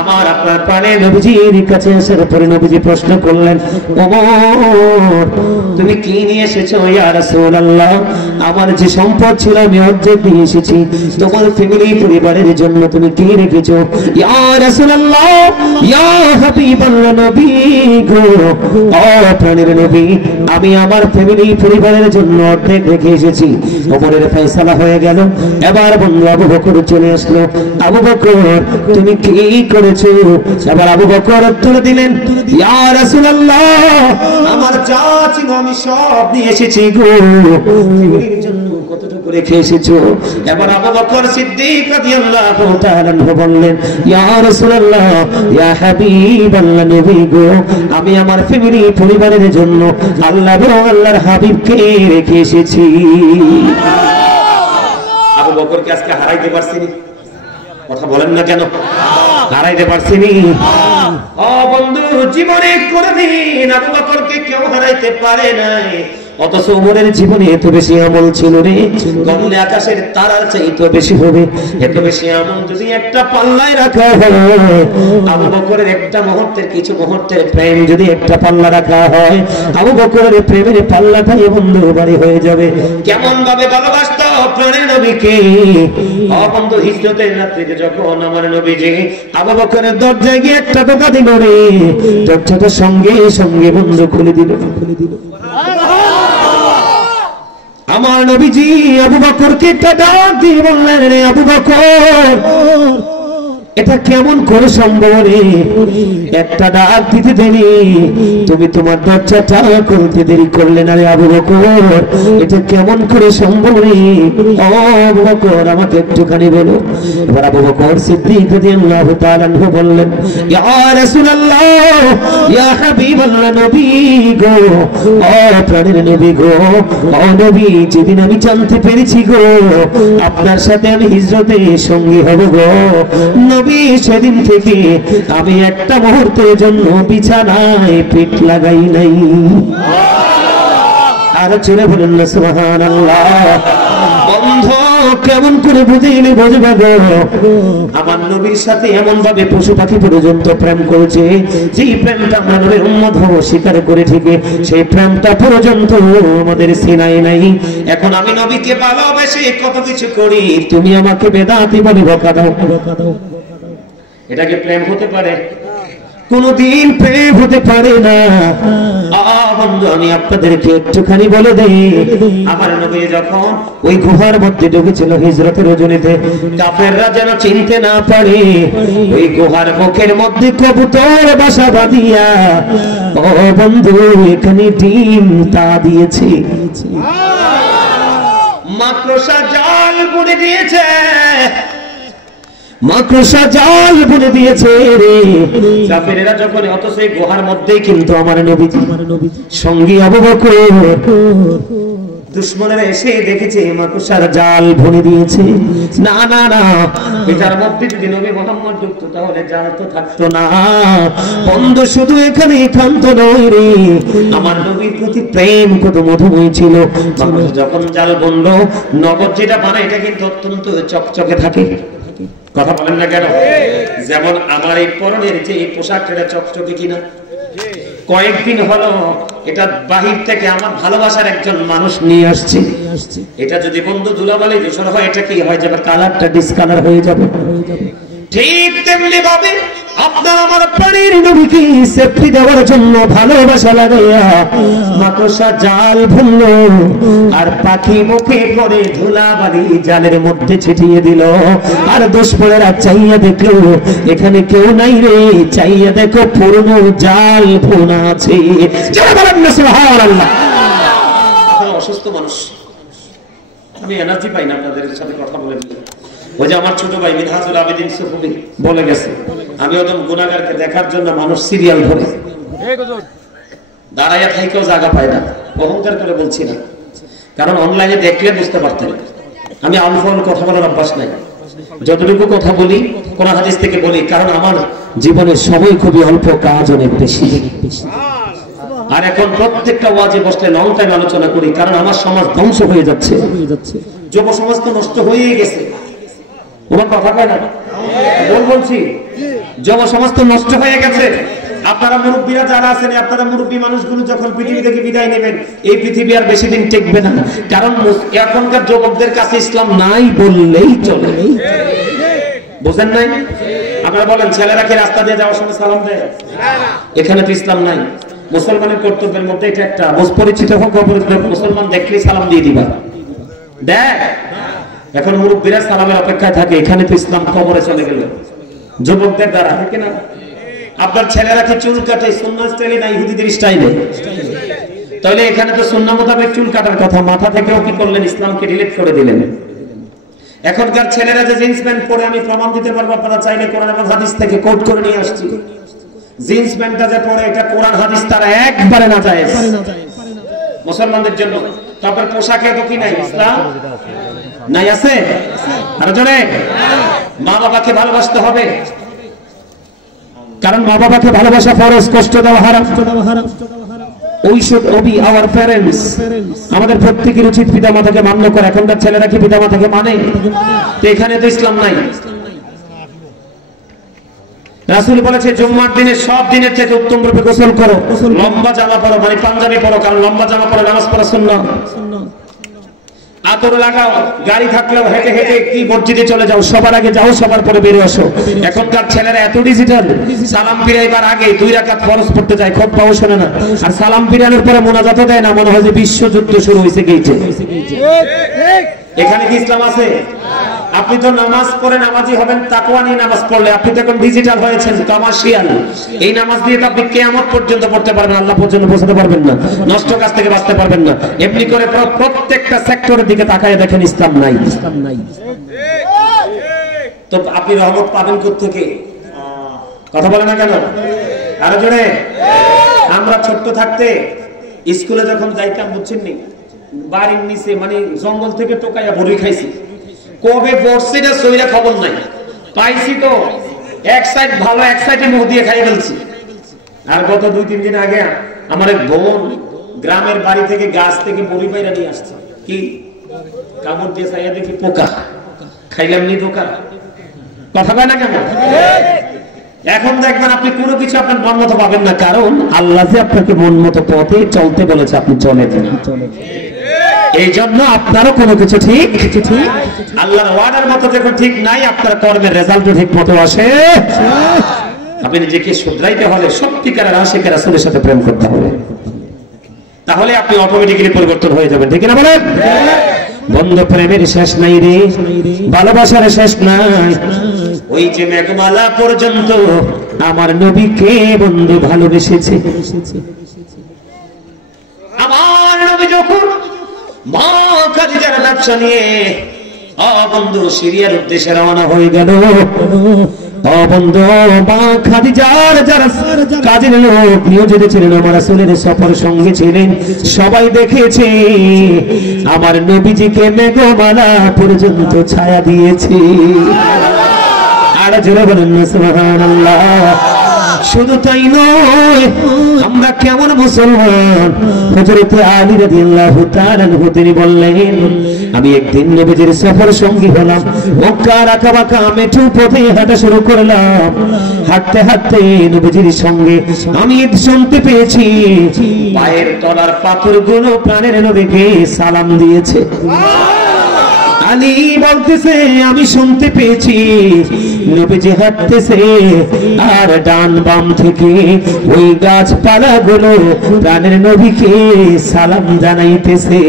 আমার আপনার প্রাণে নবীজির কাছে আসার পরে নবীজি প্রশ্ন করলেন, ওমর তুমি কি নিয়ে এসেছো ইয়া রাসূলুল্লাহ? আমার যে সম্পদ ছিল আমি অর্ধেক নিয়ে এসেছি, তোমার ফ্যামিলি পরিবারের জন্য তুমি কি রেখেছো? ইয়া রাসূলুল্লাহ ইয়া হাবিবাল্লাহ নবী গো, ও প্রাণের নবী আমি আমার ফ্যামিলি পরিবারের জন্য অর্ধেক রেখে এসেছি। ওমরের ফয়সালা হয়ে গেল। এবার বন্ধু আবু বকর চলে আসলো, আবু বকর তুমি কি করেছো? এবার আবু বকর উত্তর দিলেন, ইয়া রাসূলুল্লাহ আমার যা ছিল আমি সব নিয়ে এসেছি গো, ফ্যামিলির জন্য কতটুকু রেখে এসেছো? এবার আবু বকর সিদ্দিক রাদিয়াল্লাহু তাআলা বললেন, ইয়া রাসূলুল্লাহ ইয়া হাবিবাল্লাহ নবী গো আমি আমার ফ্যামিলি পরিবারের জন্য আল্লাহ এবং আল্লাহর হাবিবকে রেখে এসেছি। আবু বকরকে আজকে হারাইতে পারছিনি? কথা বলেন না কেন? হারাইতে পারছিনি? ও বন্ধু জীবনে কোনদিন আবু বকরকে কেউ হারাইতে পারে নাই, অথচ ওমরের জীবনে এত বেশি আমল ছিল রে, গগনে আকাশের তারার চাইতে বেশি হবে। এত বেশি আমল যদি একটা পাল্লায় রাখা হয়, আবু বকরের একটা মুহূর্তের কিছু মুহূর্তের প্রেম যদি একটা পাল্লা রাখা হয়, আবু বকরের প্রেমের পাল্লাটাই বন্ধু ভারী হয়ে যাবে। কেমন ভাবে ভালোবাসতো প্রাণের নবীকে। ও বন্ধু হিজরতের রাত্রিতে যখন আমার নবীজি আবু বকরের দরজায় গিয়ে একটা টোকা দিল রে, দরজাটা সঙ্গে সঙ্গে বন্ধু খুলে দিল। আমার নবীজি আবু বকরকে একটা ডাক দিয়ে বললেন, রে আবু বকর এটা কেমন করে সম্ভব রে, একটা ডাক দিতে দেরি তুমি তোমার দরজাটা খুলতে দেরি করলে না রে আবু বকর, এটা কেমন করে সম্ভব রে? ও আবু বকর আমাকে একটুখানি বলো। এবার আবু বকর সিদ্দিক রাদিয়াল্লাহু তাআলা বললেন, ইয়া রাসূলুল্লাহ ইয়া হাবিবাল্লাহ নবী গো, ও প্রাণের নবী গো, ও নবী যেদিন আমি জানতে পেরেছি গো আপনার সাথে আমি হিজরতে সঙ্গী হব গো নবী, সেদিন থেকে আমি একটা মুহূর্তের জন্য বিছানায় পিঠ লাগাই নাই। আর চলে বলেন না সুবহানাল্লাহ। বন্ধু কেমন করে বুঝাইলে বুঝবে গো, আমার নবীর সাথে এমন ভাবে পশু পাখি পর্যন্ত প্রেম করেছে, যেই প্রেমটা আমরা নবীর উম্মত হব স্বীকার করে থেকে সেই প্রেমটা পর্যন্ত আমাদের সিনাই নাই। এখন আমি নবীকে ভালোবেসে কত কিছু করি, তুমি আমাকে বেদাতি বলে বকা দাও। এটাকে প্রেম হতে পারে? কোনদিন প্রেম হতে পারে না। বন্ধু আমি আপনাদেরকে একটুখানি বলে দেই, আমার নবী যখন ওই গুহার মধ্যে ঢুকেছিল হিজরতের রজনীতে, কাফেররা যেন চিনতে না পারে, ওই গুহার মুখের মধ্যে কবুতর বাসা বাঁধিয়া ও বন্ধু এখানে ডিম তা দিয়েছে, মাকড়সা জাল বুনে দিয়েছে, মাকড়সা জাল বুনে দিয়েছে রে কাফেররা যখন, অথচ এই গুহার মধ্যেই কিন্তু আমার নবীজি সঙ্গী আবু বকর দুশমনেরা এসে দেখেছে মাকড়সার জাল বুনে দিয়েছে। না না না, এটার মধ্যে যদি নবী মুহাম্মদ ঢুকতো তাহলে জাল তো থাকতো না। বন্ধু শুধু এখানে ক্ষান্ত নয় রে, আমার নবীর প্রতি প্রেম কত মধুময় ছিল। যখন জাল বুনলো, নগদ যেটা বানায় এটা কিন্তু অত্যন্ত চকচকে থাকে। কথা বলেন না কেন? যেমন আমার এই পরনের যে পোশাকটা চকচকে কিনা, কয়েকদিন হলো এটা বাহির থেকে আমার ভালোবাসার একজন মানুষ নিয়ে আসছে, এটা যদি বন্ধু ধুলাবালি দূষণ হয় এটা কি হয়ে যাবে, কালারটা ডিসকালার হয়ে যাবে। ঠিক তেমনি ভাবে আপনার আমার প্রাণীর নবীকে সেফটি দেওয়ার জন্য ভালোবাসা লাগাইয়া মাকড়সা জাল ভুললো আর পাখি মুখে করে ধুলাবালি জালের মধ্যে ছিটিয়ে দিল। আর দুশমনেরা চাইয়া দেখলো এখানে কেউ নাই রে, চাইয়া দেখো পুরনো জাল ফোনা আছে। সুবহানাল্লাহ। অসুস্থ মানুষ, আমি এনার্জি পাই না আপনাদের সাথে কথা বলে। ওই যে আমার ছোট ভাই মিনহাজুল আবেদিন সুফি বলে গেছে, আমি ওজন গুনাহগারকে দেখার জন্য মানুষ সিরিয়াল ধরে দাঁড়াইয়া থাইকেও জায়গা পায় না। অহংকার করে বলছি না, কারণ অনলাইনে দেখলে বুঝতে পারতেন আমি আলফাল কথা বলার অভ্যাস নাই। যতটুকু কথা বলি কোরআন হাদিস থেকে বলি, কারণ আমার জীবনের সময় খুবই অল্প, কাজ অনেক বেশি। আর এখন প্রত্যেকটা ওয়াজে বসলে লং টাইম আলোচনা করি, কারণ আমার সমাজ ধ্বংস হয়ে যাচ্ছে। যুব সমাজ তো নষ্ট হয়েই গেছে। ওনার কথা কয় না বলছি, যুব সমাজ তো নষ্ট হয়ে গেছে। আপনারা মুরব্বীরা যারা আছেন, আপনারা মুরব্বী মানুষগুলো যখন পৃথিবী থেকে বিদায় নেবেন, এই পৃথিবী আর বেশি দিন টিকবে না, কারণ এখনকার যুবকদের কাছে ইসলাম নাই বললেই চলে। বুঝেন নাই? আপনারা বলেন ছেলেরা কি রাস্তা দিয়ে যাওয়ার সময় সালাম দেয়? এখানে তো ইসলাম নাই। মুসলমানের কর্তব্যের মধ্যে এটা একটা, পরিচিত হোক অপরিচিত হোক, মুসলমান দেখলেই সালাম দিয়ে দিবা। দেখ এখন মুরব্বীরা সালামের অপেক্ষায় থাকে, এখানে তো ইসলাম কবরে চলে গেল যুবকদের দ্বারা, ঠিক না? আপনার ছেলেরা কি চুল কাটে সুন্নাহ স্টাইলে না ইহুদিদের স্টাইলে? তাহলে এখানে তো সুন্নাহ মোতাবেক চুল কাটার কথা, মাথা থেকেও কি করলেন, ইসলামকে ডিলিট করে দিলেন। এখনকার ছেলেরা যে জিন্স প্যান্ট পরে, আমি প্রমাণ দিতে পারবো, আপনারা চাইলে কোরআন এবং হাদিস থেকে কোট করে নিয়ে আসছি। জিন্স প্যান্টটা যে পরে এটা কোরআন হাদিস তারা একবারে না যায় মুসলমানদের জন্য। তারপর পোশাকে তো কি নাই, ইসলাম নাই আছে। আর জোরে মা বাবাকে ভালোবাসতে হবে, কারণ মা বাবাকে ভালোবাসা ফরজ, কষ্ট দেওয়া হারাম। We should obey our parents. আমাদের প্রত্যেকের উচিত পিতা মাতাকে মান্য করা। এখনকার ছেলেরা কি পিতা মাতাকে মানে? তো এখানে তো ইসলাম নাই। রাসূল বলেছে জুম্মার দিনে সব দিনের থেকে উত্তম রূপে গোসল করো, লম্বা জামা পরো, মানে পাঞ্জাবি পরো, কারণ লম্বা জামা পরে নামাজ পড়া সুন্নাহ। আতর লাগাও, গাড়ি থাকলেও হেঁটে হেঁটে কি মসজিদে চলে যাও, সবার আগে যাও, সবার পরে বেরিয়ে আসো। এখনকার ছেলেরা এত ডিজিটাল, সালাম ফিরাইবার আগে 2 রাকাত ফরজ পড়তে যায়, খুব পাও শোনে না। আর সালাম ফিরানোর পরে মোনাজাতও দেয় না, মনে হয় যে বিশ্বযুদ্ধ শুরু হয়েছে গেইছে। এখানে কি ইসলাম আছে? আপনি তো নামাজ পড়ে নামাজি হবেন তাকওয়া নিয়ে নামাজ পড়লে, আপনি তো এখন ডিজিটাল হয়েছেন, কমার্শিয়াল। এই নামাজ দিয়ে তো আপনি কিয়ামত পর্যন্ত পড়তে পারবেন, আল্লাহ পর্যন্ত পৌঁছাতে পারবেন না, নষ্ট কাজ থেকে বাঁচতে পারবেন না। এমনি করে প্রত্যেকটা সেক্টরের দিকে তাকায় দেখেন, ইসলাম নাই, ইসলাম নাই। তো আপনি রহমত পাবেন কোত্থেকে? কথা বলে না কেন? আরো জোরে। আমরা ছোট্ট থাকতে স্কুলে যখন যাইতাম, বুঝছেন নি, বাড়ির নিচে মানে জঙ্গল থেকে টোকাইয়া বড়ি খাইছি। কবে পড়ছি না সইরা খবর নাই, পাইছি তো এক সাইড ভালো, এক সাইডে মুখ দিয়ে খাই ফেলছি। আর গত 2-3 দিন আগে আমার এক বোন গ্রামের বাড়ি থেকে গাছ থেকে বড়ি পাইরা নিয়ে আসছে। কি কামড় দিয়ে চাইয়া দেখি পোকা, খাইলাম নি পোকা। কথা কয় না কেন? এখন দেখবেন আপনি কোনো কিছু আপনার মন মতো পাবেন না, কারণ আল্লাহ যে আপনাকে মন মতো পথে চলতে বলেছে, আপনি চলে চলে। এই জন্য আপনারও কোনো কিছু ঠিক আল্লাহর ওয়াদার মতো যখন ঠিক নাই, আপনার কর্মের রেজাল্ট ঠিক মতো আসে। আপনি নিজেকে শুধরাইতে হলে সত্যিকারের আশিক রাসূলের সাথে প্রেম করতে হবে, তাহলে আপনি অটোমেটিক্যালি পরিবর্তন হয়ে যাবেন, ঠিক না বলেন? বন্ধু প্রেমের শেষ নাই রে, ভালোবাসার শেষ নাই। ওই যে মেঘমালা পর্যন্ত আমার নবীকে বন্ধু ভালোবেসেছে। আমার নবী যখন মা খাদিজার ব্যবসা নিয়ে বন্ধু সিরিয়ার উদ্দেশ্যে রওনা হয়ে গেল, বন্ধু মা খাদিজার যারা কাজের লোক নিয়োজিত ছিলেন, আমার রাসূলের সফর সঙ্গে ছিলেন, সবাই দেখেছে আমার নবীজিকে মেঘমালা পর্যন্ত ছায়া দিয়েছে। আর জোরে বলেন সুবহানাল্লাহ। শুধু তাই নয়, আমরা কেমন মুসলমান। হযরত আলী রাদিয়াল্লাহু তাআলা তিনি বললেন, আমি একদিন নবীজির সফর সঙ্গী হলাম, মক্কার আঁকাবাঁকা মেঠো পথে হাঁটা শুরু করলাম। হাঁটতে হাঁটতে নবীজির সঙ্গে আমি শুনতে পেয়েছি পায়ের তলার পাথরগুলো প্রাণের নবীকে সালাম দিয়েছে। আলী বলতেছে আমি শুনতে পেয়েছি নবীজি হাঁটতেছে আর ডান বাম থেকে ওই গাছপালা গুলো প্রাণের নবীকে সালাম জানাইতেছে।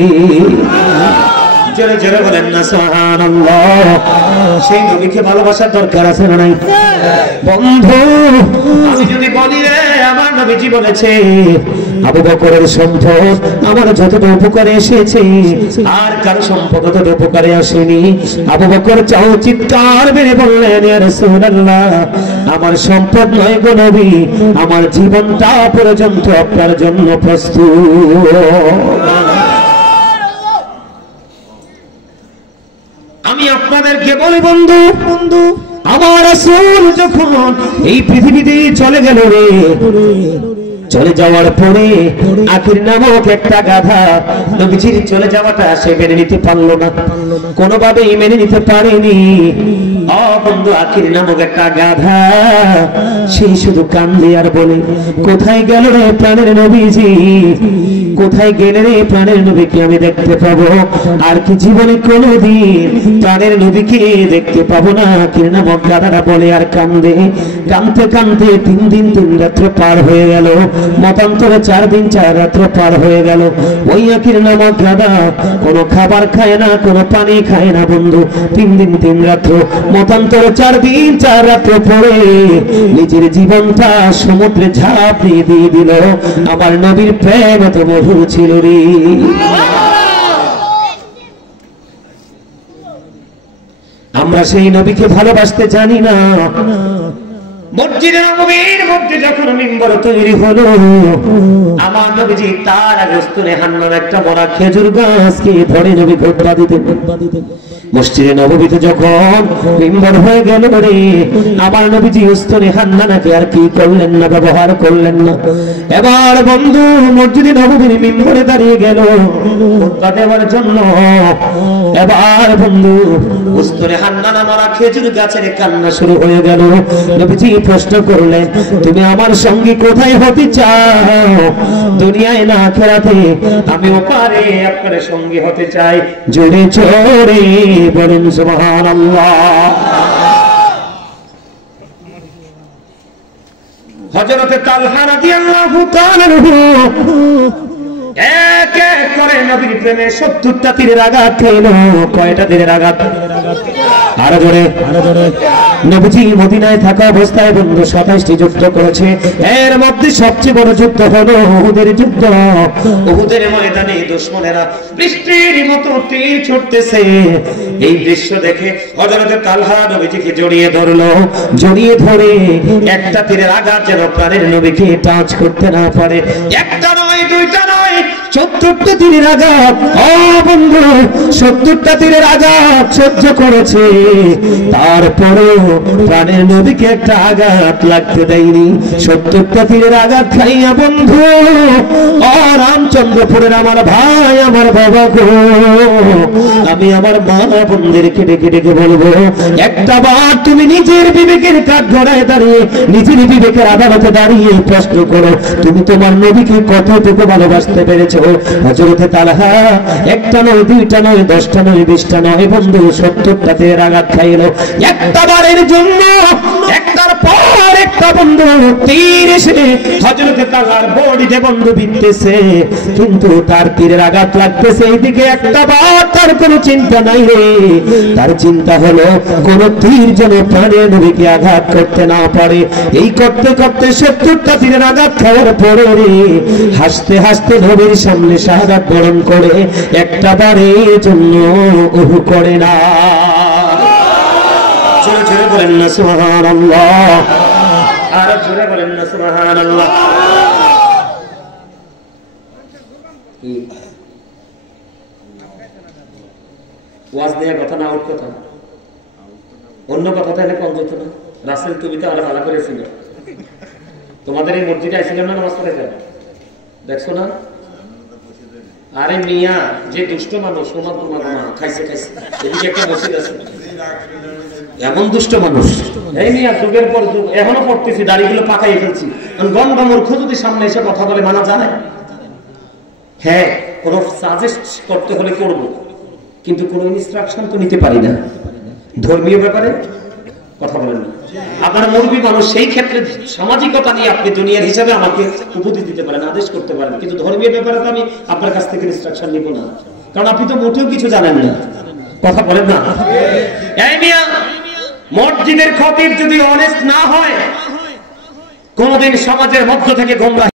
জোরে জোরে বলেন না সুবহানাল্লাহ। সেই নবীকে ভালোবাসার দরকার আছে না নাই? বন্ধু আমি যদি বলি রে আমার নবীজি বলেছে আবু বকরের সম্পদ আমার যতটা উপকারে এসেছে আর কারো সম্পদ ততটা উপকারে আসেনি। আবু বকর চাও চিৎকার মেরে বললেন ইয়া রাসূলুল্লাহ আমার সম্পদ নয় গো নবী, আমার জীবনটা পর্যন্ত আপনার জন্য প্রস্তুত। আমি আপনাদেরকে বলি বন্ধু, আমার রাসূল যখন এই পৃথিবীতে চলে গেল রে, চলে যাওয়ার পরে আখির নামক একটা গাধা নবীজির চলে যাওয়াটা সে মেনে নিতে পারলো না, কোনোভাবেই মেনে নিতে পারেনি। বন্ধু আখির নামক একটা গাধা সে শুধু কান্দে আর বলে কোথায় গেল রে প্রাণের নবীজি, কোথায় গেলে রে প্রাণের নবীকে আমি দেখতে পাবো, আর কি জীবনে কোনোদিন প্রাণের নবীকে দেখতে পাবো না। আখির নামক গাধাটা বলে আর কান্দে, কাঁদতে কাঁদতে 3 দিন 3 রাত্র পার হয়ে গেল, মতান্তরে 4 দিন 4 রাত্র পার হয়ে গেল। ওই আখির নামক গাধা কোনো খাবার খায় না, কোনো পানি খায় না বন্ধু। 3 দিন 3 রাত্র মতান্তরে 4 দিন 4 রাত্র পরে নিজের জীবনটা সমুদ্রে ঝাঁপ দিয়ে দিল। আমার নবীর প্রেম এত মধুর ছিল রে। আমরা সেই নবীকে ভালোবাসতে জানি না। মসজিদে নববীর মধ্যে যখন মিম্বর তৈরি হলো আমার নবীজি তার আগস্তুনে হান্নান একটা বড় খেজুর গাছকে ধরে নবী খুতবা দিতেন। মসজিদে নববীতে যখন মিম্বর হয়ে গেল রে আমার নবীজি উস্তনে হান্নানাকে আর কি করলেন না, ব্যবহার করলেন না। এবার বন্ধু মসজিদে নববীর মিম্বরে দাঁড়িয়ে গেল খুতবা দেওয়ার জন্য। এবার বন্ধু উস্তনে হান্নানা মারা খেজুর গাছের কান্না শুরু হয়ে গেল। নবীজি প্রশ্ন করলেন তুমি আমার সঙ্গী কোথায় হতে চাও, দুনিয়ায় না আখিরাতে? আমি ওপারে আপনার সঙ্গী হতে চাই। জোরে জোরে বলুন সুবহানাল্লাহ। হযরত তালহা রাদিয়াল্লাহু তাআলা এক এক করে নবীর প্রেমে 70টা তীরের আঘাত খেল। কয়টা তীরের আঘাত? আরো জোরে। নবীজি মদিনায় থাকা অবস্থায় বন্ধু 27টি যুদ্ধ করেছে। এর মধ্যে সবচেয়ে বড় যুদ্ধ হলো উহুদের যুদ্ধ। উহুদের ময়দানে দুশমনেরা বৃষ্টির মতো তীর ছুটতেছে। এই দৃশ্য দেখে হযরত তালহা নবীজিকে জড়িয়ে ধরলো। জড়িয়ে ধরে একটা তীরের আঘাত যেন প্রাণের নবীকে টাচ করতে না পারে। একটা নয়, দুইটা নয়, 70টা তীরের আঘাত। বন্ধু 70টা তীরের আঘাত সহ্য করেছে, তারপরেও প্রাণের নবীকে একটা আঘাত লাগতে দেয়নি। 70টা তীরের আঘাত খাইয়া বন্ধু রামচন্দ্রপুরের আমার ভাই আমার বাবা গো, আমি আমার মা বোনদেরকে ডেকে ডেকে বলবো একটা বার তুমি নিজের বিবেকের কাঠ গড়ায় দাঁড়িয়ে নিজের বিবেকের আদালতে দাঁড়িয়ে প্রশ্ন করো তুমি তোমার নবীকে কতটুকু ভালোবাসতে পেরেছো। হযরত তালহা একটা নয়, দুইটা নয়, 10টা নয়, 20টা নয় বন্ধু 70টা তীরের আঘাত খাইল। একটা বারের জন্য একটার পর একটা বন্ধু তীর এসে হযরত তালহার বডিতে বন্ধু বিঁধতেছে, কিন্তু তার তীরের আঘাত লাগতেছে এইদিকে। একটা বার তার কোনো চিন্তা নাই রে, তার চিন্তা হলো কোন তীর যেন প্রাণের নবীকে আঘাত করতে না পারে। এই করতে করতে 70টা তীরের আঘাত খাওয়ার পরে রে হাসতে হাসতে নবীর সামনে শাহাদাত বরণ করে একটা বারের জন্য উহু করে না। জোরে জোরে বলেন না সুবহানাল্লাহ। আর জোরে বলেন না সুবহানাল্লাহ। ওয়াজ দেয়া কথা না, আউট কথা, অন্য কথা তাহলে কম যেত না। রাসেল তুমি তো আরো ভালো করেছিল। তোমাদের এই মসজিদে আইছিল না নামাজ পড়ে যাবে, দেখছো না? আরে মিয়া যে দুষ্ট মানুষ ওনার খাইছে খাইছে, এদিকে একটা মসজিদ আছে, এমন দুষ্ট মানুষ। এই মিয়া যুগের পর যুগ এখনো পড়তেছি, দাড়িগুলো পাকাই ফেলছি, গন্ডা মূর্খ যদি সামনে এসে কথা বলে মানা যায়? হ্যাঁ, কোন সাজেস্ট করতে হলে করব, কিন্তু কোন ইনস্ট্রাকশন তো নিতে পারি না। ধর্মীয় ব্যাপারে কথা বলেন না, আপনার মুরব্বী মানুষ, সেই ক্ষেত্রে সামাজিকতা নিয়ে আপনি দুনিয়ার হিসাবে আমাকে উপদেশ দিতে পারেন, আদেশ করতে পারেন, কিন্তু ধর্মীয় ব্যাপারে তো আমি আপনার কাছ থেকে ইনস্ট্রাকশন নিব না, কারণ আপনি তো মোটেও কিছু জানেন না। কথা বলেন না। এই মিয়া, মসজিদের খতিব যদি অনেস্ট না হয়, কোনদিন সমাজের মধ্য থেকে গোমরাহ